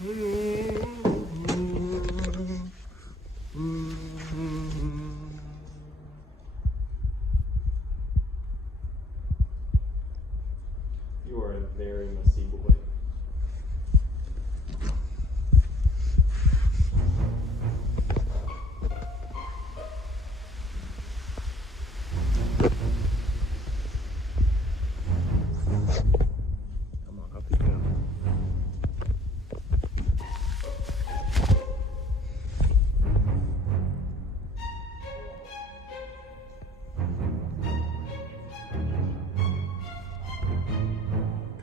You are a very messy boy. Come on, up you go.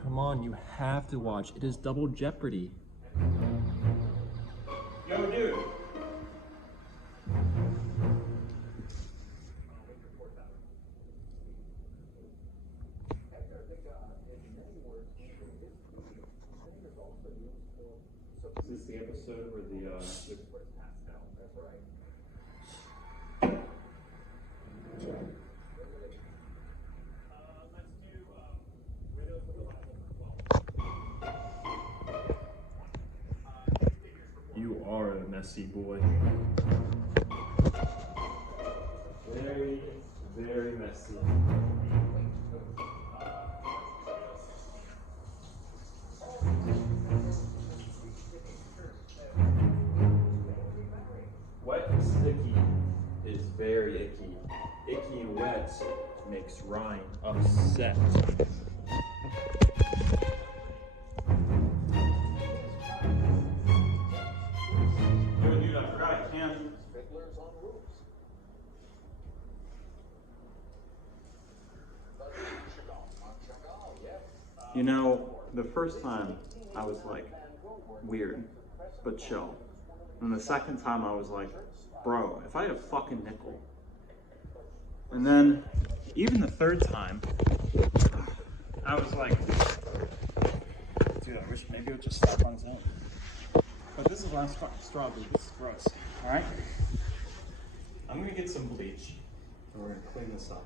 Come on, you have to watch. It is double jeopardy. Yo, dude. Is this the episode where the You are a messy boy. Very, very messy. Wet and sticky is very icky. Icky and wet makes Ryan upset. Dude, I forgot I can't. You know, the first time I was like, weird, but chill. And the second time I was like, bro, if I had a fucking nickel. And then, even the third time, I was like, dude, I wish maybe it would just stop on its own. But this is the last fucking straw, dude. This is gross. Alright? I'm gonna get some bleach. And we're gonna clean this up.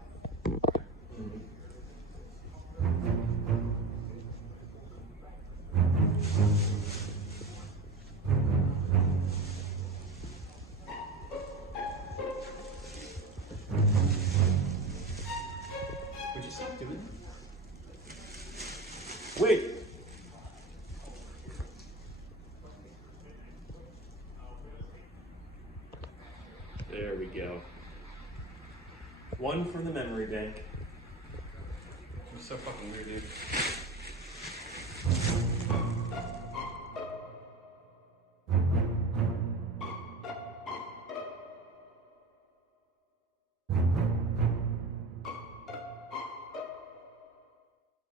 Would you stop doing that? Wait! There we go. One from the memory bank. You're so fucking weird, dude.